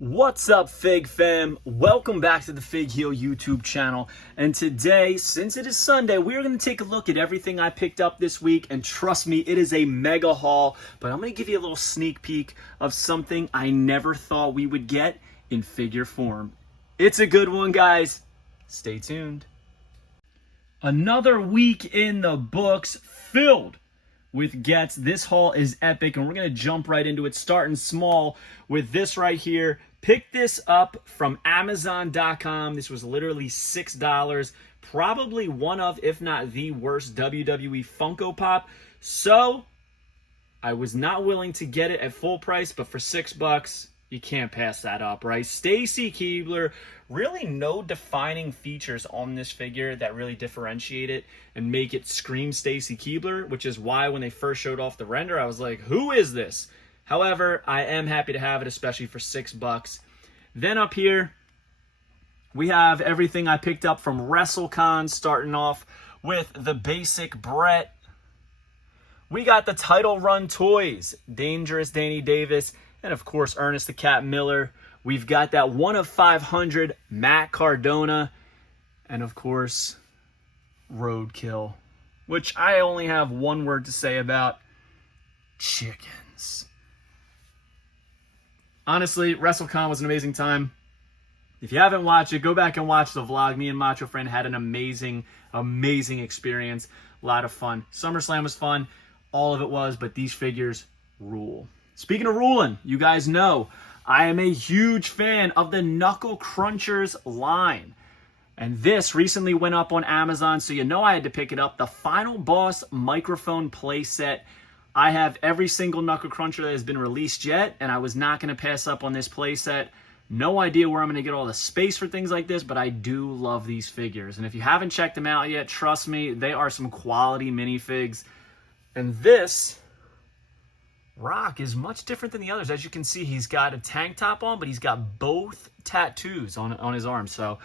What's up, Fig fam? Welcome back to the Fig Heel YouTube channel. And today, since it is Sunday, we're going to take a look at everything I picked up this week. And trust me, it is a mega haul. But I'm going to give you a little sneak peek of something I never thought we would get in figure form. It's a good one, guys. Stay tuned. Another week in the books filled with gets. This haul is epic, and we're going to jump right into it, starting small with this right here. Picked this up from Amazon.com. This was literally $6. Probably one of, if not the worst, WWE Funko Pop. So I was not willing to get it at full price, but for $6, you can't pass that up, right? Stacy Keibler. Really no defining features on this figure that really differentiate it and make it scream Stacy Keibler, which is why when they first showed off the render, I was like, who is this? However, I am happy to have it, especially for $6. Then up here, we have everything I picked up from WrestleCon, starting off with the basic Brett. We got the title run toys, Dangerous Danny Davis, and of course, Ernest the Cat Miller. We've got that 1 of 500 Matt Cardona, and of course, Roadkill, which I only have one word to say about: chickens. Honestly, WrestleCon was an amazing time. If you haven't watched it, go back and watch the vlog. Me and Macho Friend had an amazing, amazing experience. A lot of fun. SummerSlam was fun. All of it was, but these figures rule. Speaking of ruling, you guys know I am a huge fan of the Knuckle Crunchers line. And this recently went up on Amazon, so you know I had to pick it up. The Final Boss microphone playset. I have every single Knuckle Cruncher that has been released yet, and I was not going to pass up on this playset. No idea where I'm going to get all the space for things like this, but I do love these figures. And if you haven't checked them out yet, trust me, they are some quality minifigs. And this Rock is much different than the others. As you can see, he's got a tank top on, but he's got both tattoos on his arms. So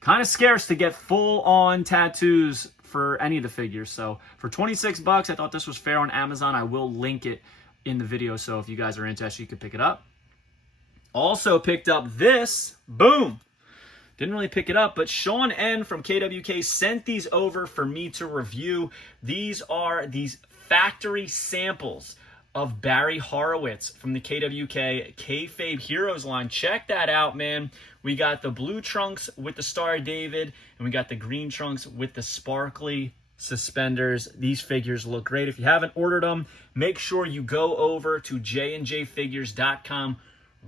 kind of scarce to get full-on tattoos for any of the figures. So for $26, I thought this was fair on Amazon. I will link it in the video, so if you guys are interested, you can pick it up. Also picked up this. Boom. Didn't really pick it up, but Sean N. from KWK sent these over for me to review. These are these factory samples of Barry Horowitz from the KWK Kayfabe Heroes line. Check that out, man. We got the blue trunks with the Star of David, and we got the green trunks with the sparkly suspenders. These figures look great. If you haven't ordered them, make sure you go over to jnjfigures.com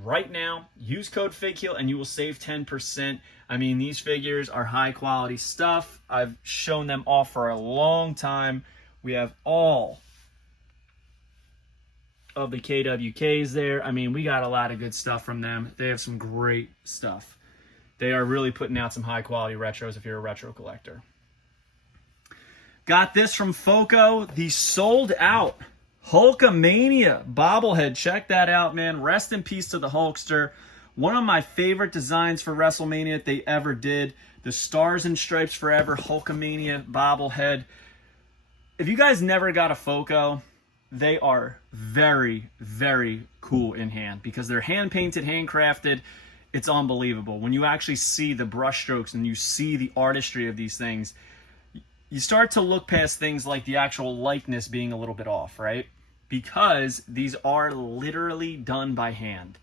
right now. Use code FIGHEEL and you will save 10%. I mean, these figures are high quality stuff. I've shown them off for a long time. We have all of the KWKs there. I mean, we got a lot of good stuff from them. They have some great stuff. They are really putting out some high quality retros if you're a retro collector. Got this from Foco, the sold out Hulkamania bobblehead. Check that out, man. Rest in peace to the Hulkster. One of my favorite designs for WrestleMania that they ever did. The Stars and Stripes Forever Hulkamania bobblehead. If you guys never got a Foco, they are very, very cool in hand because they're hand-painted, handcrafted. It's unbelievable. When you actually see the brushstrokes and you see the artistry of these things, you start to look past things like the actual likeness being a little bit off, right? Because these are literally done by hand.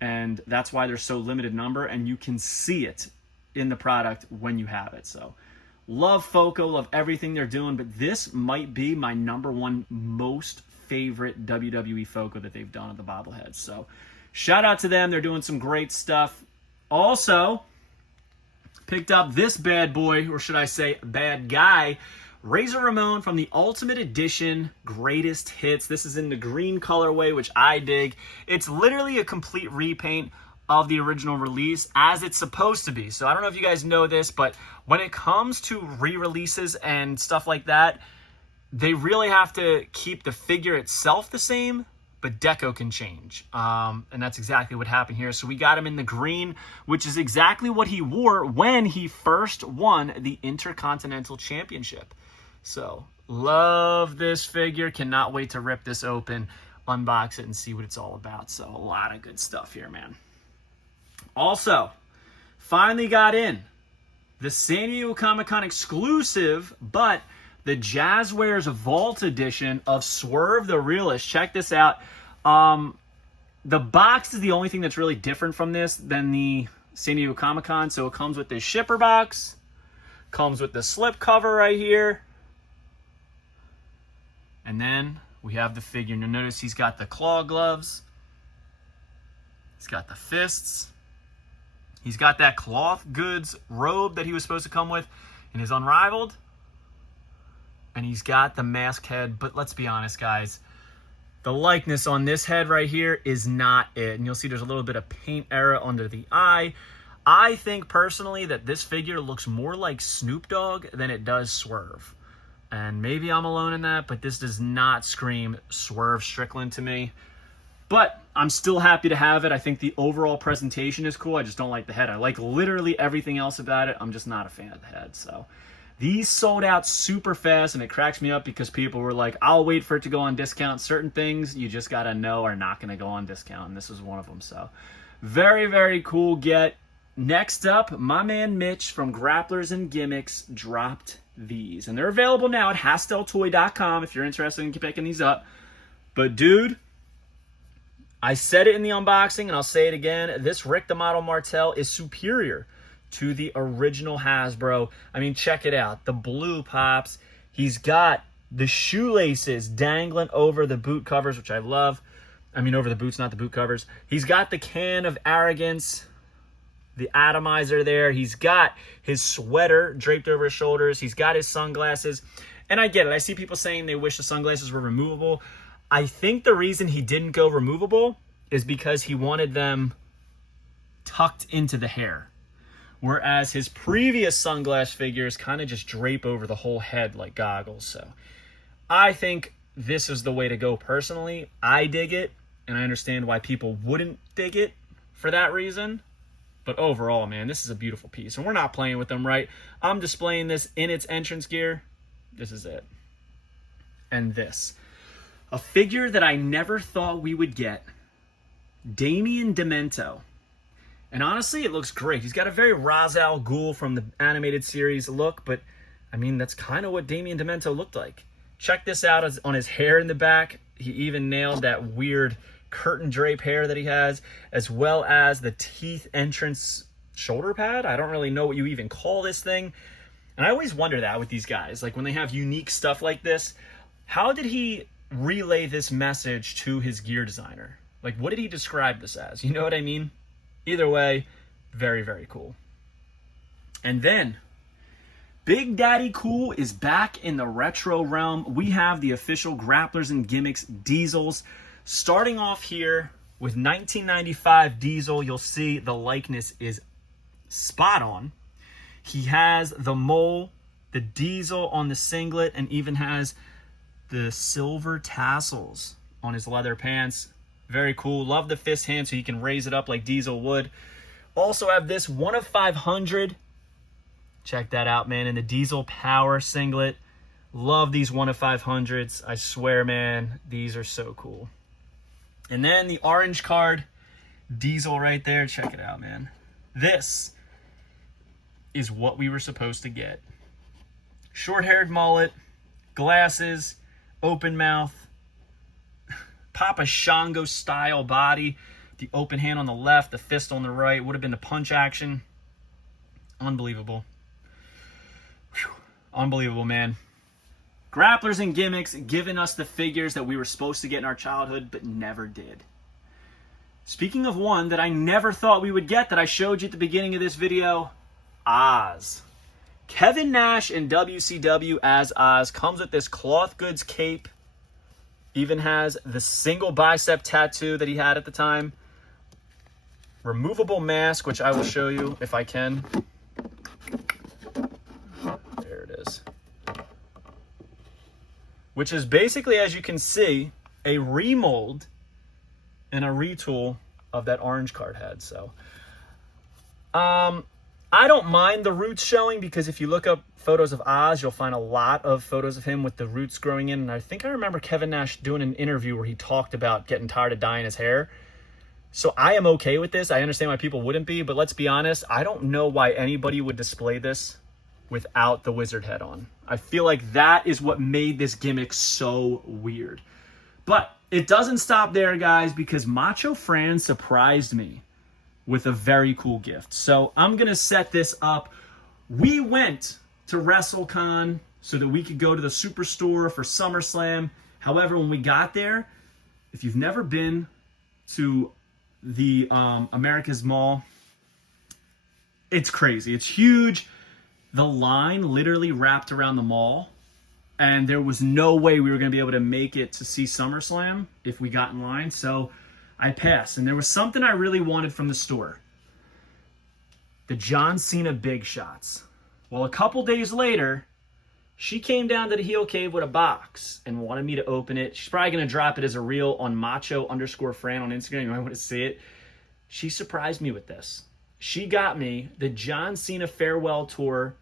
And that's why they're so limited number, and you can see it in the product when you have it. So love Foco, love everything they're doing, but this might be my #1 most favorite WWE Foco that they've done at the bobbleheads. So shout out to them. They're doing some great stuff. Also, picked up this bad boy, or should I say bad guy, Razor Ramon from the Ultimate Edition Greatest Hits. This is in the green colorway, which I dig. It's literally a complete repaint of the original release, as it's supposed to be. So I don't know if you guys know this, but when it comes to re-releases and stuff like that, they really have to keep the figure itself the same, but deco can change. And that's exactly what happened here. So we got him in the green, which is exactly what he wore when he first won the Intercontinental Championship. So love this figure. Cannot wait to rip this open, unbox it, and see what it's all about. So a lot of good stuff here, man. Also, finally got in the San Diego Comic-Con exclusive, but the Jazwares Vault Edition of Swerve the Realist. Check this out. The box is the only thing that's really different from this than the San Diego Comic-Con. So it comes with this shipper box, comes with the slip cover right here, and then we have the figure. You'll notice he's got the claw gloves, he's got the fists, he's got that cloth goods robe that he was supposed to come with in his Unrivaled, and he's got the mask head. But let's be honest, guys, the likeness on this head right here is not it. And you'll see there's a little bit of paint error under the eye. I think personally that this figure looks more like Snoop Dogg than it does Swerve. And maybe I'm alone in that, but this does not scream Swerve Strickland to me. But I'm still happy to have it. I think the overall presentation is cool. I just don't like the head. I like literally everything else about it. I'm just not a fan of the head. So these sold out super fast, and it cracks me up because people were like, I'll wait for it to go on discount. Certain things you just got to know are not going to go on discount, and this was one of them. So very, very cool get. Next up, my man Mitch from Grapplers and Gimmicks dropped these, and they're available now at HastelToy.com if you're interested in picking these up. But dude, I said it in the unboxing, and I'll say it again. This Rick the Model Martel is superior to the original Hasbro. I mean, check it out. The blue pops. He's got the shoelaces dangling over the boot covers, which I love. I mean, over the boots, not the boot covers. He's got the can of arrogance, the atomizer there. He's got his sweater draped over his shoulders. He's got his sunglasses. And I get it. I see people saying they wish the sunglasses were removable. I think the reason he didn't go removable is because he wanted them tucked into the hair. Whereas his previous sunglass figures kind of just drape over the whole head like goggles. So I think this is the way to go personally. I dig it, and I understand why people wouldn't dig it for that reason. But overall, man, this is a beautiful piece. And we're not playing with them, right? I'm displaying this in its entrance gear. This is it. And this. A figure that I never thought we would get. Damien Demento. And honestly, it looks great. He's got a very Ra's al Ghul from the animated series look, but I mean, that's kind of what Damien Demento looked like. Check this out on his hair in the back. He even nailed that weird curtain drape hair that he has, as well as the teeth entrance shoulder pad. I don't really know what you even call this thing. And I always wonder that with these guys, like when they have unique stuff like this, how did he relay this message to his gear designer? Like, what did he describe this as? You know what I mean? Either way, very, very cool. And then, Big Daddy Cool is back in the retro realm. We have the official Grapplers and Gimmicks Diesels. Starting off here with 1995 Diesel, you'll see the likeness is spot on. He has the mole, the Diesel on the singlet, and even has the silver tassels on his leather pants. Very cool. Love the fist hand so he can raise it up like Diesel would. Also have this 1 of 500. Check that out, man. In the Diesel Power singlet. Love these 1 of 500s. I swear, man, these are so cool. And then the orange card Diesel right there. Check it out, man. This is what we were supposed to get. Short-haired mullet, glasses, open mouth, Papa Shango style body, the open hand on the left, the fist on the right, would have been the punch action. Unbelievable. Whew. Unbelievable, man. Grapplers and Gimmicks giving us the figures that we were supposed to get in our childhood, but never did. Speaking of one that I never thought we would get, that I showed you at the beginning of this video, Oz. Kevin Nash in WCW as Oz comes with this cloth goods cape. Even has the single bicep tattoo that he had at the time. Removable mask, which I will show you if I can. There it is. Which is basically, as you can see, a remold and a retool of that orange card head. So, I don't mind the roots showing, because if you look up photos of Oz, you'll find a lot of photos of him with the roots growing in. And I think I remember Kevin Nash doing an interview where he talked about getting tired of dyeing his hair. So I am okay with this. I understand why people wouldn't be, but let's be honest. I don't know why anybody would display this without the wizard head on. I feel like that is what made this gimmick so weird. But it doesn't stop there, guys, because Macho Fran surprised me with a very cool gift. So I'm going to set this up. We went to WrestleCon so that we could go to the Superstore for SummerSlam. However, when we got there, if you've never been to the America's Mall, it's crazy. It's huge. The line literally wrapped around the mall, and there was no way we were going to be able to make it to see SummerSlam if we got in line. So I passed, and there was something I really wanted from the store. The John Cena Big Shots. Well, a couple days later, she came down to the Heel Cave with a box and wanted me to open it. She's probably going to drop it as a reel on Macho_Fran on Instagram. You might want to see it. She surprised me with this. She got me the John Cena Farewell Tour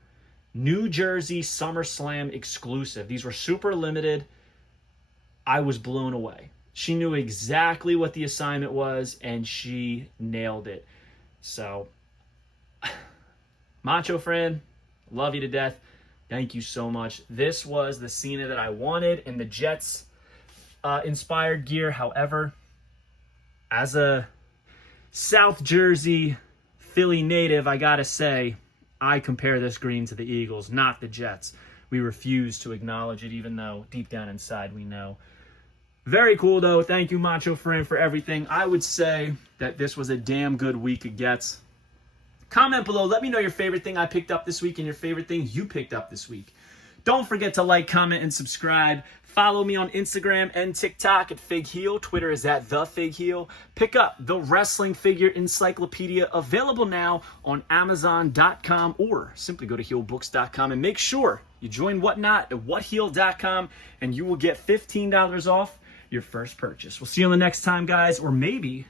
New Jersey SummerSlam exclusive. These were super limited. I was blown away. She knew exactly what the assignment was, and she nailed it. So, Macho Fran, love you to death. Thank you so much. This was the Cena that I wanted in the Jets inspired gear. However, as a South Jersey Philly native, I gotta say, I compare this green to the Eagles, not the Jets. We refuse to acknowledge it, even though deep down inside we know. Very cool, though. Thank you, Macho Fran, for everything. I would say that this was a damn good week of gets. Comment below. Let me know your favorite thing I picked up this week and your favorite thing you picked up this week. Don't forget to like, comment, and subscribe. Follow me on Instagram and TikTok at FigHeel. Twitter is at TheFigHeel. Pick up the Wrestling Figure Encyclopedia, available now on Amazon.com, or simply go to HeelBooks.com and make sure you join Whatnot at WhatHeel.com, and you will get $15 off your first purchase. We'll see you on the next time, guys, or maybe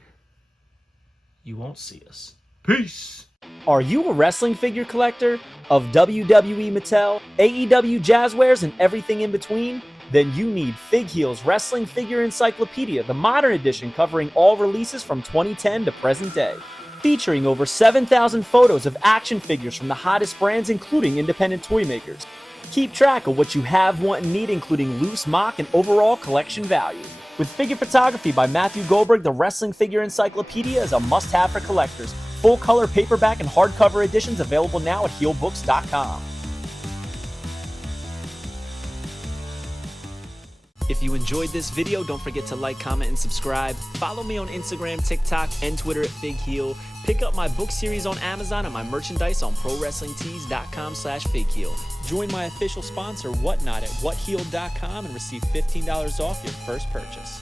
you won't see us. Peace. Are you a wrestling figure collector of WWE, Mattel, AEW, Jazwares, and everything in between? Then you need FigHeel's Wrestling Figure Encyclopedia, the modern edition covering all releases from 2010 to present day. Featuring over 7,000 photos of action figures from the hottest brands, including independent toy makers. Keep track of what you have, want, and need, including loose, mock, and overall collection value. With figure photography by Matthew Goldberg, the Wrestling Figure Encyclopedia is a must-have for collectors. Full-color paperback and hardcover editions available now at HeelBooks.com. If you enjoyed this video, don't forget to like, comment, and subscribe. Follow me on Instagram, TikTok, and Twitter at FigHeel. Pick up my book series on Amazon and my merchandise on ProWrestlingTees.com/FigHeel. Join my official sponsor, Whatnot, at WhatHeel.com and receive $15 off your first purchase.